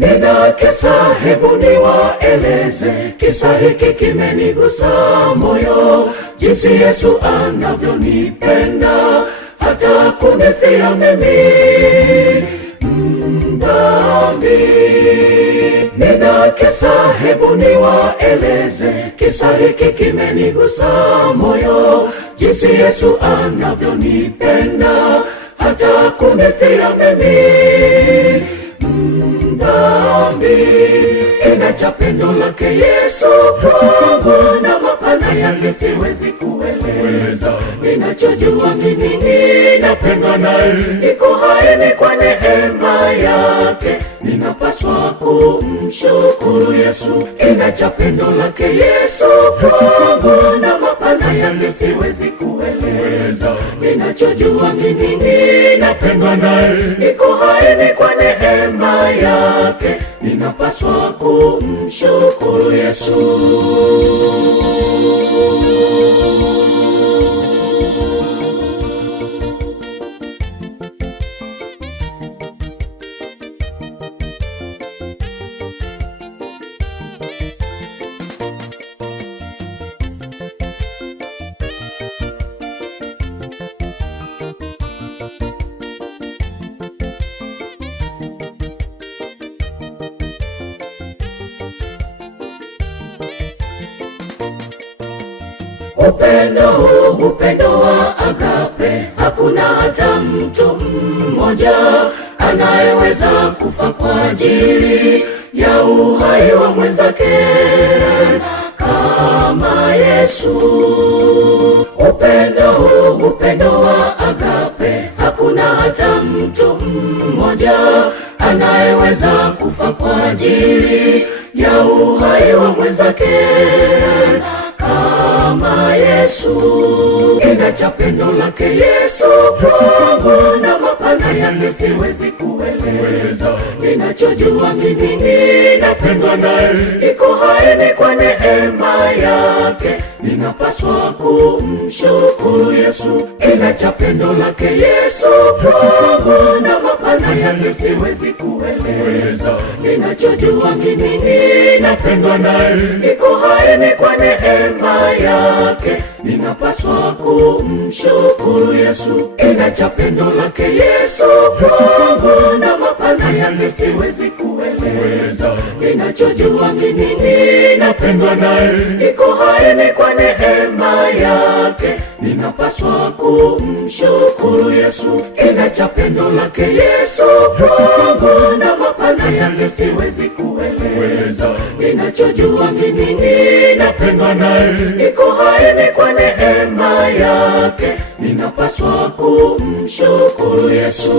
Nina kisa, hebu niwaeleze. Kisa hiki kimenigusa moyo, jinsi Yesu anavyonipenda hata kunifia mimi mdhambi. Nina kisa, hebu niwaeleze. Kisa hiki kimenigusa moyo, jinsi Yesu anavyonipenda hata kunifia mimi mdhambi. Kina cha pendo lake Yesu kwangu na mapana yake siwezi kueleza. Ninachojua mimi ninapendwa naye, niko hai ni kwa neema yake, ninapaswa kumshukuru Yesu. Kina cha pendo lake Yesu kwangu na mapana yake siwezi kueleza. Ninachojua mimi ninapendwa naye, niko hai ni kwa neema yake, ninapaswa kumshukuru Yesu. Upendo huu, upendo wa agape, hakuna hata mtu mmoja anayeweza kufa kwa ajili ya uhai wa mwenzake kama Yesu. Upendo huu, upendo wa agape, hakuna hata mtu mmoja anayeweza kufa kwa ajili ya uhai wa mwenzake kama Yesu. Kina cha pendo lake Yesu kwangu na mapana yake siwezi kueleza. Ninachojua mimi ninapendwa naye, niko hai ni kwa neema yake, ninapaswa kumshukuru Yesu. Kina cha pendo lake Yesu kwangu na mapana yake siwezi kueleza. Ninachojua mimi ninapendwa naye, niko hai ni kwa neema yake, ninapaswa kumshukuru Yesu. Kina cha pendo lake Yesu kwangu na mapana yake siwezi kueleza. Ninachojua mimi ninapendwa naye, niko hai ni kwa neema yake, ninapaswa kumshukuru Yesu. Kina cha pendo lake Yesu kwangu na mapana yake siwezi kueleza. Ninachojua mimi ninapendwa naye, niko hai ni kwa neema yake, ninapaswa kumshukuru Yesu.